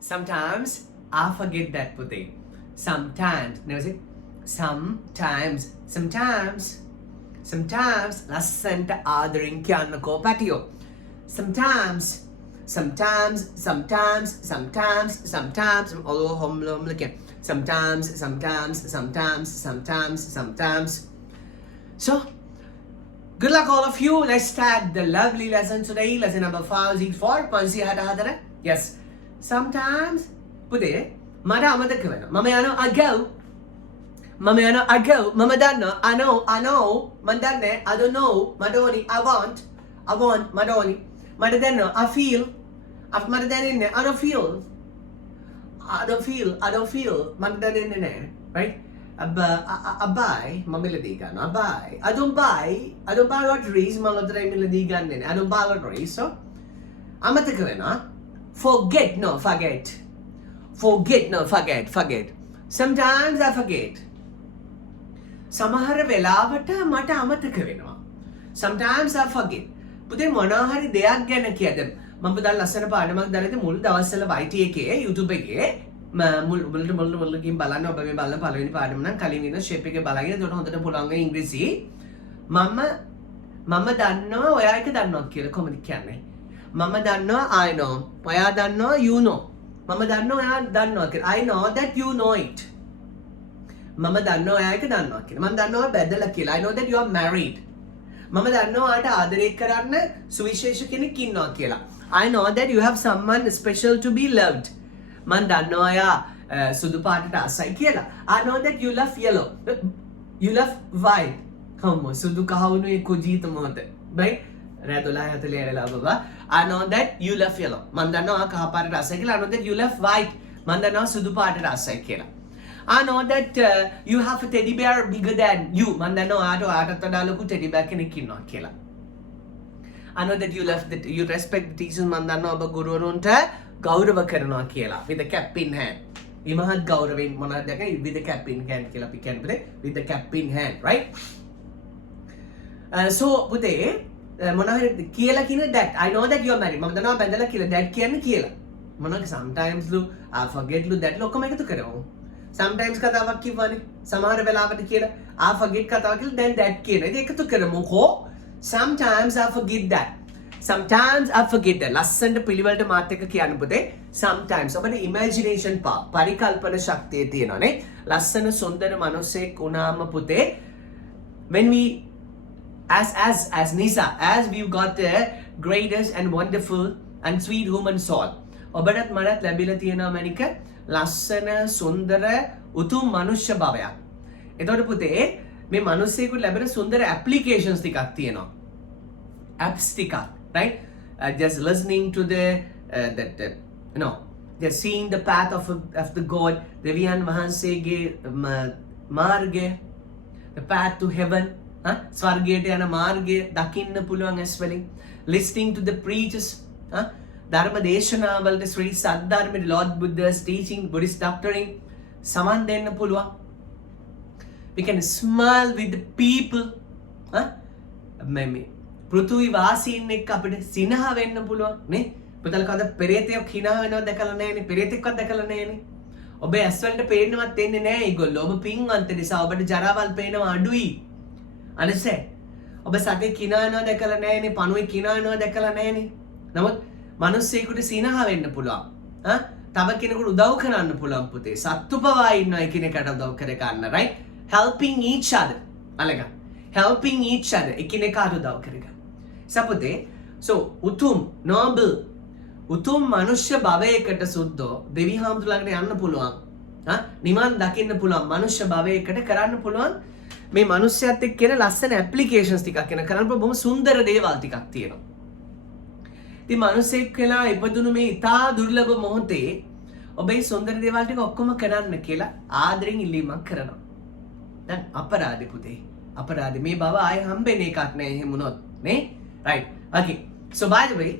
Sometimes I forget that පුතේ. Sometimes never say sometimes ලස්සන්ට ආදරෙන් කියන්නකෝ පැටියෝ. Sometimes although home looking sometimes. So good luck all of you. Let's start the lovely lesson today. Lesson number 5 is 4.4 yes. Sometimes පුතේ මට අමතක වෙනවා. මම යනවා අගෝ මම දන්නවා I know මම දන්නේ I don't know මට ඕනි I want මට ඕනි මට දැනෙනවා I feel මට දැනෙන්නේ I don't feel මට දැනෙන්නේ නැහැ right I buy මම මිලදී ගන්නවා I don't buy lotteries මම ලොතරැයි මිලදී ගන්නෙ නෑ I don't buy lotteries so අමතක වෙනවා forget sometimes I forget සමහර වෙලාවට මට අමතක වෙනවා sometimes I forget පුතේ මොනවා හරි දෙයක් ගැන කියද මම පුතල් ලස්සන පාඩමක් දාලා මුල් දවස්වල YT එකේ YouTube එකේ මුලකින් බලන්න ඔබ මේ බලන පළවෙනි පාඩම නම් කලින් ඉන්න ෂේප් එකේ බලගෙන එතකොට හොඳට පුළුවන් වෙයි ඉංග්‍රීසි මම දන්නවා ඔයා එක දන්නවා කියලා කොහොමද කියන්නේ මම දන්නවා I know ඔයා දන්නවා you know මම දන්නවා ඔයා දන්නවා කියලා I know that you know it මම දන්නවා ඔයා එක දන්නවා කියලා මම දන්නවා බැදලා කියලා I know that you are married මම දන්නවා ඔයාට ආදරය කරන්න සුවිශේෂ කෙනෙක් ඉන්නවා කියලා I know that you have someone special to be loved මම දන්නවා ඔයා සුදු පාටට ආසයි කියලා I know that you love yellow you love white කොහොම සුදු කහවණුවේ කුජීත මොහොත right රෑ 12:40 වෙලා බබා I know that you love yellow මම දන්නවා කහ පාටට ආසයි කියලා I know that you love white මම දන්නවා සුදු පාටට ආසයි කියලා I know that you have a teddy bear bigger than you මම දන්නවා ඔයාටත් වඩා ලොකු teddy bear කෙනෙක් ඉන්නවා කියලා I know that you respect the teachers මම දන්නවා ඔබ ගුරුවරුන්ට ගෞරව කරනවා කියලා with the cap in hand ඉමහත් ගෞරවයෙන් මොනවද දැක්කේ with the cap in hand කියලා අපි කියන්නේ with the cap in hand right so පුතේ මොනවද කියලා කියන that I know that you are married මම දන්නවා බැඳලා කියලා that කියන්නේ කියලා මොනවද sometimes lu I forget lu that ලොකම එකතු කරමු sometimes කතාවක් කිව්වනේ සමහර වෙලාවට කියලා I forget කතාවක් කියලා then that කියන ඉතින් එකතු කරමුකෝ sometimes I forget that ලස්සනට පිළිවෙලට මාත් එක්ක කියන්න පුතේ sometimes ඔබේ imagination පරිකල්පන ශක්තිය තියෙනවානේ ලස්සන සුන්දර මිනිසෙක් වුණාම පුතේ when we as Nisa as we've got the greatest and wonderful and sweet human soul ඔබටත් මටත් ලැබිලා තියෙනවා මණික ලස්සන සුන්දර උතුම් මනුෂ්‍ය භවයක් එතකොට පුතේ මේ මිනිස්සෙකුට ලැබෙන සුන්දර applications ටිකක් තියෙනවා apps ටිකක් right just listening to the just seeing the path of the God දෙවියන් වහන්සේගේ මාර්ගය the path to heaven ස්වර්ගයට යන මාර්ගය දකින්න පුළුවන් as well listening to the preachers ධර්ම දේශනාවලට ශ්‍රී සද්ධර්මයේ Lord Buddha's teaching Buddhist doctrine සමන් දෙන්න පුළුවන් we can smile with the people පෘථිවි වාසීන් එක්ක අපිට සිනහ වෙන්න පුළුවන් නේ පුතල් කවද පෙරේතෙක් hina වෙනවද දැකලා නැහැනේ පෙරේතෙක්වත් දැකලා නැහැනේ ඔබේ ඇස් වලට පේන්නවත් දෙන්නේ නැහැ ඒගොල්ලෝ ඔබ පින්වන්ත නිසා ඔබට ජරාවල් පේනවා අඩුයි අනසේ ඔබ සතෙක් hina වෙනවද දැකලා නැහැනේ පණුවෙක් hina වෙනවද දැකලා නැහැනේ නමුත් මිනිස්සෙකුට සිනහ වෙන්න පුළුවන් තව කෙනෙකුට උදව් කරන්න පුළුවන් පුතේ සත්තු පවා ඉන්නවා එකිනෙකට උදව් කර ගන්න right helping each other අලග helping each other එකිනෙකාට උදව් කරගන්න සපුතේ so උතුම් මනුෂ්‍ය භවයකට සුද්ධෝ දෙවි හාමුදුරුවන්ට යන්න පුළුවන් නිවන් දකින්න පුළුවන් මනුෂ්‍ය භවයකට කරන්න පුළුවන් මේ මනුෂ්‍යයත් එක්ක කියන ලස්සන ඇප්ලිකේෂන්ස් ටිකක් කියන කරන්න බොහොම සුන්දර දේවල් ටිකක් තියෙනවා ඉතින් මනුස්සෙක් වෙලා ඉපදුණු මේ ඉතා දුර්ලභ මොහොතේ ඔබේ සුන්දර දේවල් ටික ඔක්කොම කරන්න කියලා ආදරෙන් ඉල්ලීමක් කරනවා දැන් අපරාධේ පුතේ අපරාධේ මේ බව ආයෙ හම්බෙන එකක් නෑ එහෙම වුණොත් නේ right okay so by the way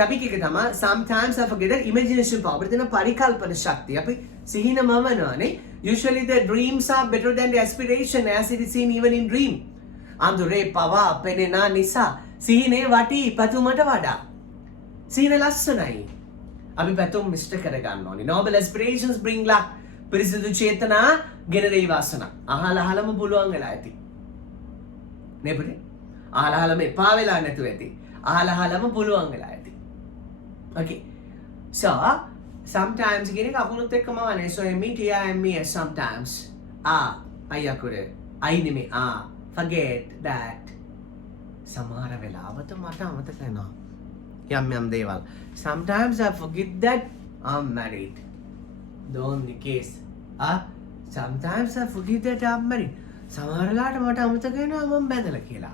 topic එක තමයි sometimes I forget that imagination power දෙන පරිකල්පන ශක්තිය අපි සිහින මවනවානේ usually the dreams are better than the aspiration as it is seen even in dream අඳුරේ පවා පෙනෙනා නිසා සිහිනේ වටි පැතුමට වඩා සිහින ලස්සනයි අපි පැතුම් මිෂ්ට කරගන්න ඕනේ. Noble aspirations bring luck. පිරිසිදු චේතනා ගෙන දෙයි වාසනාව. අහලම පුළුවන් වෙලා ඇති. නේ පුතේ? අහලම එපා වෙලා නැතුව ඇති. අහලම පුළුවන් වෙලා ඇති. Okay. So, sometimes කියන එක අකුණුත් එක්කම වනේ. So METIMES sometimes. අයියකුරේ. අයි නෙමෙයි forget that. සමහර වෙලාවට මට අමතක වෙනවා. යම් දේවල්. Sometimes I forget that I'm married. The only case. Sometimes I forget that I'm married. සමහර වෙලාවට මට අමතක වෙනවා මම බැඳලා කියලා.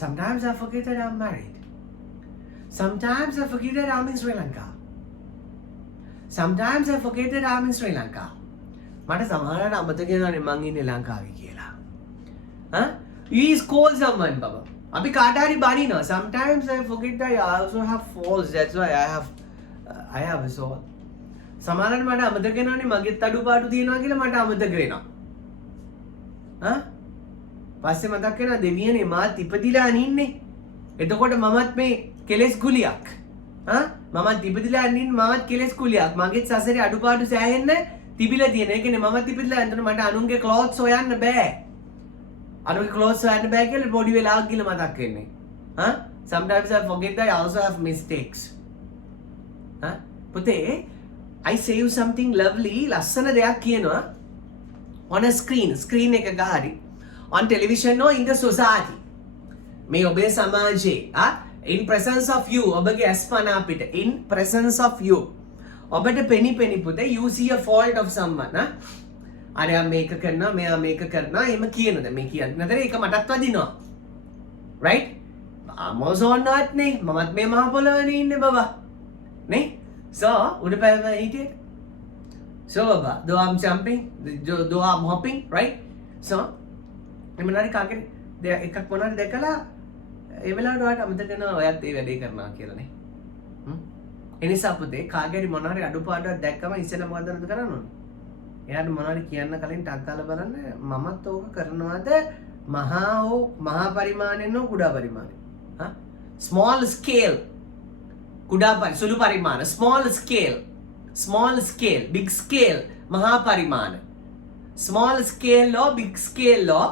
Sometimes I forget that I'm married. Sometimes I forget that I'm in Sri Lanka. Sometimes I forget that I'm in Sri Lanka. මට සමහර වෙලාවට අමතක වෙනවානේ මං ඉන්නේ ලංකාවේ කියලා. You call someone, Baba. Abhi kaatari bani na. Sometimes I forget that I also have faults. That's why I have a soul. සමහරවිට මට අමතක වෙනවානේ මගෙත් අඩුපාඩු තියෙනවා කියලා මට අමතක වෙනවා. පස්සේ මතක් වෙනවා දෙවියනේ මාත් ඉපදිලා නින්නේ. එතකොට මමත් මේ කෙලෙස් කුලියක්. මමත් ඉපදිලා නින්නේ මමත් කෙලෙස් කුලියක්. මගෙත් සසරේ අඩුපාඩු සෑහෙන්න තිබිලා තියෙන. ඒ කියන්නේ මමත් ඉපදිලා එතන මට අනුන්ගේ ක්ලොත්ස් හොයන්න බෑ. අනුන්ගේ ක්ලොත්ස් හොයන්න බෑ කියලා පොඩි වෙලාවක් ගිහලා මතක් වෙන්නේ. Sometimes I forget that I also have mistakes. පුතේ I say you something lovely ලස්සන දෙයක් කියනවා on a screen එක ගහරි on television or in the society මේ ඔබේ සමාජයේ in presence of you ඔබගේ අස්පනා අපිට in presence of you ඔබට පෙනි පුතේ you see a fault of someone අරයා මේක කරනවා මෙයා මේක කරනවා එහෙම කියනද මේ කියන්නේ නැතර ඒක මටත් වදිනවා right Amazon not නේ මමත් මේ මහ පොළොවේ ඉන්නේ බබා නේ So, would you ever eat it? So, Baba, though I'm jumping, though I'm hopping, right? So, I'm not talking. There, එකක් මොනවාද දැකලා ඒ වෙලාවට ඔයාලට අමතක වෙනවා ඔයත් ඒ වැඩේ කරනවා කියලා නේ. ඒ නිසා පුතේ කාගේරි මොනවාරි අඩුපාඩුවක් දැක්කම ඉස්සෙල්ලා මොකද කරන්න ඕනේ? එයාට මොනවාරි කියන්න කලින් ටක් ගාලා බලන්න මමත් ඕක කරනවාද මහා පරිමාණයෙන් නෝ කුඩා පරිමාණයෙන්. Small scale. සුළු පරිමාණ small scale big scale මහා පරිමාණ small scale or big scale or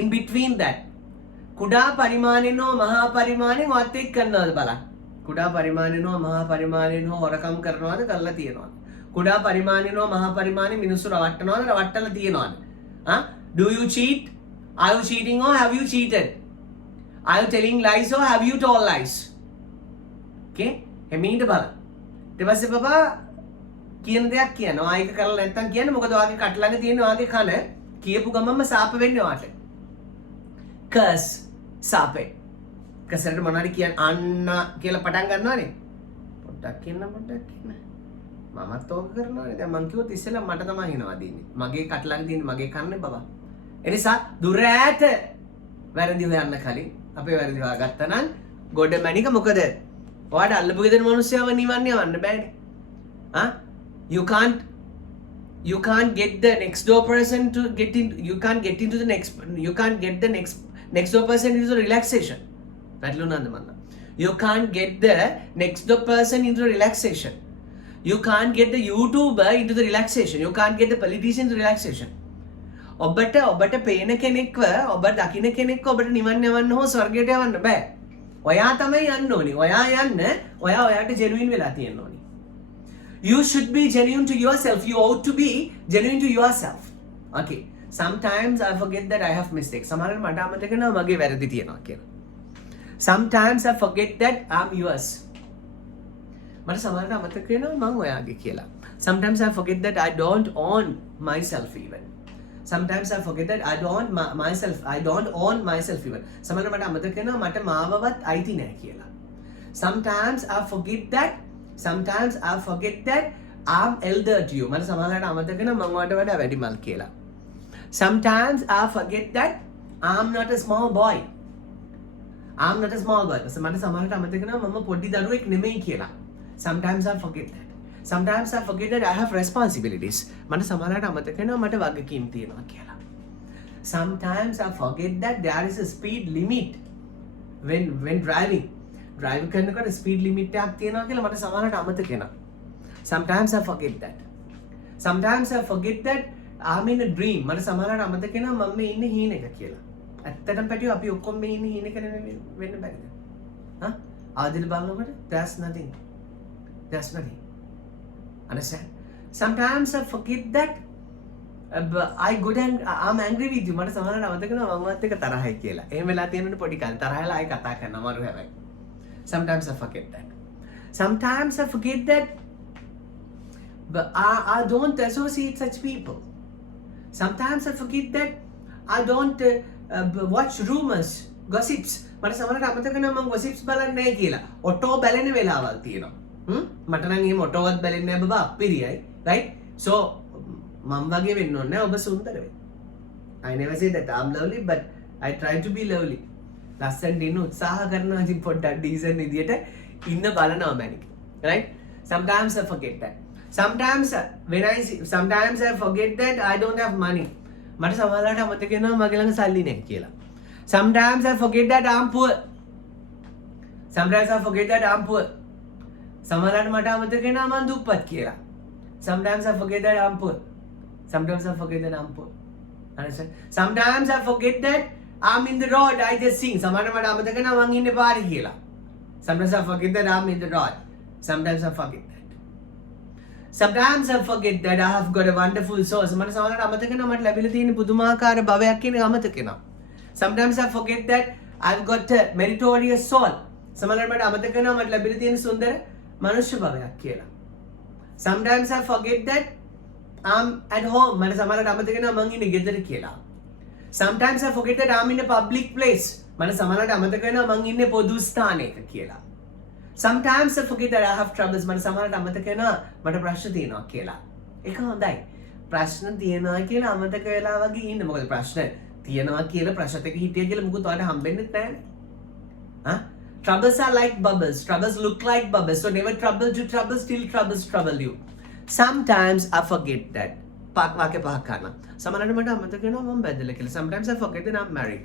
in between that කුඩා පරිමාණයෙන් හෝ මහා පරිමාණයෙන් වත් එක්ක කරනවද බලන්න කුඩා පරිමාණයෙන් හෝ මහා පරිමාණයෙන් හෝ හොරකම් කරනවද කරලා තියෙනවද කුඩා පරිමාණයෙන් හෝ මහා පරිමාණයෙන් මිනිස්සු රවට්ටනවද රවට්ටලා තියෙනවද do you cheat are you cheating or have you cheated are you telling lies or have you told lies Okay? එමීට බලන්න. ඊට පස්සේ බබා කියන දෙයක් කියනවා. ආයික කරලා නැත්තම් කියන්නේ මොකද ඔයාගේ කට ළඟ තියෙන ඔයාගේ කන කියපු ගමන්ම සාප වෙන්නේ ඔයාට. කස් සාපේ. කසරට මොනවාරි කියන්න අන්න කියලා පටන් ගන්නවානේ. පොඩ්ඩක් කියන්න. මමත් ඕක කරනවානේ. දැන් මං කිව්වොත් ඉස්සෙල්ලා මට තමයි හිනවා දෙන්නේ. මගේ කට ළඟ තියෙන මගේ කන්නේ බබා. ඒ නිසා දුර ඈත වැරදි හොයන්න කලින් අපේ වැරදි හොයාගත්තා නම් ගොඩ මැනික මොකද? ඔයාට අල්ලපු ගෙදර මිනිස්සුව නිවන්න යවන්න බෑනේ. You can't get the next door person to get in you can't get the next door person into relaxation. පැටලුණාද මන්ද? You can't get the next door person into relaxation. You can't get the YouTuber into the relaxation. You can't get the politician into relaxation. ඔබට පේන කෙනෙක්ව ඔබ දකින්න කෙනෙක්ව ඔබට නිවන්න යවන්න හෝ ස්වර්ගයට යවන්න බෑ. ඔයා තමයි යන්න ඕනේ. ඔයා යන්න ඔයාට genuine වෙලා තියෙන්න ඕනේ. You should be genuine to yourself. You ought to be genuine to yourself. Okay. Sometimes I forget that I have mistakes. සමහරවිට මට අමතක වෙනවා මගේ වැරදි තියෙනවා කියලා. Sometimes I forget that I'm yours. මට සමහරවිට අමතක වෙනවා මං ඔයාගේ කියලා. Sometimes I forget that I don't own myself even. Sometimes I forget that I don't own myself even. සමහරවිට මට අමතක වෙනවා මට මාවවත් අයිති නැහැ කියලා. Sometimes I forget that I'm elder to you. මට සමහරවිට අමතක වෙනවා මම ඔයාට වඩා වැඩිමල් කියලා. Sometimes I forget that I'm not a small boy. මට සමහරවිට අමතක වෙනවා මම පොඩි දරුවෙක් නෙමෙයි කියලා. Sometimes I forget that. Sometimes I forget that I have responsibilities. මට සමහරවිට අමතක වෙනවා මට වගකීම් තියෙනවා කියලා. Sometimes I forget that there is a speed limit when driving. drive කරනකොට speed limit එකක් තියෙනවා කියලා මට සමහරවිට අමතක වෙනවා. Sometimes I forget that. Sometimes I forget that I'm in a dream. මට සමහරවිට අමතක වෙනවා මම මේ ඉන්නේ හීනෙක කියලා. ඇත්තටම පැටියෝ අපි ඔක්කොම මේ ඉන්නේ හීනෙක වෙන්න බැරිද? හා? ආදිල බලනකොට there's nothing. There's nothing. Understand? Sometimes I forget that I'm angry with you. මට සමහරවිට අමතක වෙනවා මම වත් එක තරහයි කියලා. එහෙම වෙලා තියෙනවනේ පොඩි කාලේ තරහලා ආයි කතා කරනවා මරු හැබැයි. Sometimes I forget that. Sometimes I forget that but I don't associate such people. Sometimes I forget that I don't watch rumors, gossips. මට සමහරවිට අමතක වෙනවා මම gossips බලන්නේ නැහැ කියලා. ඔටෝ බැලෙන වෙලාවල් තියෙනවා. මට නම් එහෙම ඔටෝවත් බැලෙන්නේ නැහැ බබා අපිරියයි. right? So මම වගේ වෙන්න ඕනේ ඔබ සුන්දර වෙන්න. I never say that I'm lovely but I try to be lovely. ලස්සනට ඉන්න උත්සාහ කරනවා ඉතින් පොඩ්ඩක් ඩීසන්ට් විදියට ඉන්න බලනවා මැනික. right? Sometimes I forget that. Sometimes I forget that I don't have money. මට සමහරවිට අමතක වෙනවා මගේ ළඟ සල්ලි නැහැ කියලා. Sometimes I forget that I'm poor. Sometimes I forget that I'm poor. සමහරවිට මට අමතක වෙනවා මම දුප්පත් කියලා. Sometimes I forget that I'm poor. Sometimes I forget that I'm poor. Understand? Sometimes I forget that I'm in the road. I just sing. සමහරවිට මට අමතක වෙනවා මං ඉන්නේ පාරේ කියලා. Sometimes I forget that I'm in the road. Sometimes I forget that. Sometimes I forget that I have got a wonderful soul. මට සමහරවිට අමතක වෙනවා මට ලැබිලා තියෙන පුදුමාකාර භවයක් කියන එක අමතක වෙනවා. Sometimes I forget that I've got a meritorious soul. සමහරවිට මට අමතක වෙනවා මට ලැබිලා තියෙන සුන්දර මනුෂ්‍ය භවයක් කියලා. Sometimes I forget that I'm at home. මට සමහරවිට අමතක වෙනවා මං ඉන්නේ ගෙදර කියලා. Sometimes I forget that I'm in a public place. මට සමහරවිට අමතක වෙනවා මං ඉන්නේ පොදු ස්ථානයක කියලා. Sometimes I forget that I have troubles. මට සමහරවිට අමතක වෙනවා මට ප්‍රශ්න තියෙනවා කියලා. ඒක හොඳයි. ප්‍රශ්න තියෙනවා කියලා අමතක වෙලා වගේ ඉන්න. මොකද ප්‍රශ්න තියෙනවා කියලා ප්‍රශ්නත් එක්ක හිටිය කියලා මුකුත් ඔයාලට හම්බෙන්නේ නැහැනේ. Huh? Troubles are like bubbles. Troubles look like bubbles. So never trouble to trouble, still troubles trouble you. Sometimes I forget that. වාක්‍ය පහක් ගන්න. සමහරවිට මට අමතක වෙනවා මම බැදලා කියලා. Sometimes I forget that I'm married.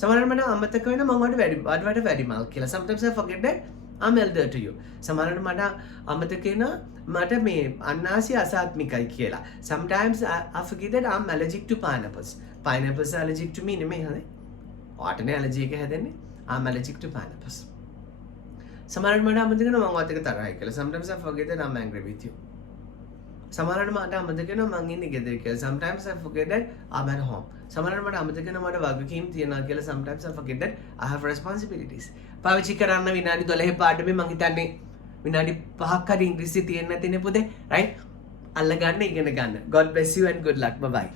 සමහරවිට මට අමතක වෙනවා මම වඩ වැඩිමල් කියලා. Sometimes I forget that I'm elder to you. සමහරවිට මට අමතක වෙනවා මට මේ අන්නාසි අසාත්මිකයි කියලා. Sometimes I forget that I'm allergic to pineapples. Pineapples are allergic to me නෙමෙයි හරි. ඔයාටනේ allergy එක හැදෙන්නේ. I'm allergic to pineapples. සමහරවිට මට අමතක වෙනවා මම වත් එක තරහයි කියලා. Sometimes I forget that I'm angry with you. සමහරවිට මට අමතක වෙනවා මං ඉන්නේ ගෙදර කියලා. Sometimes I forget that I'm at home. සමහරවිට මට අමතක වෙනවා මට වගකීම් තියෙනවා කියලා. Sometimes I forget that I have responsibilities. පාවිච්චි කරන්න විනාඩි 12 පාඩමේ මං හිතන්නේ විනාඩි 5ක් හරි ඉංග්‍රීසි තියෙන්න නැතිනේ පුතේ. right? අල්ල ගන්න ඉගෙන ගන්න. God bless you and good luck. Bye bye.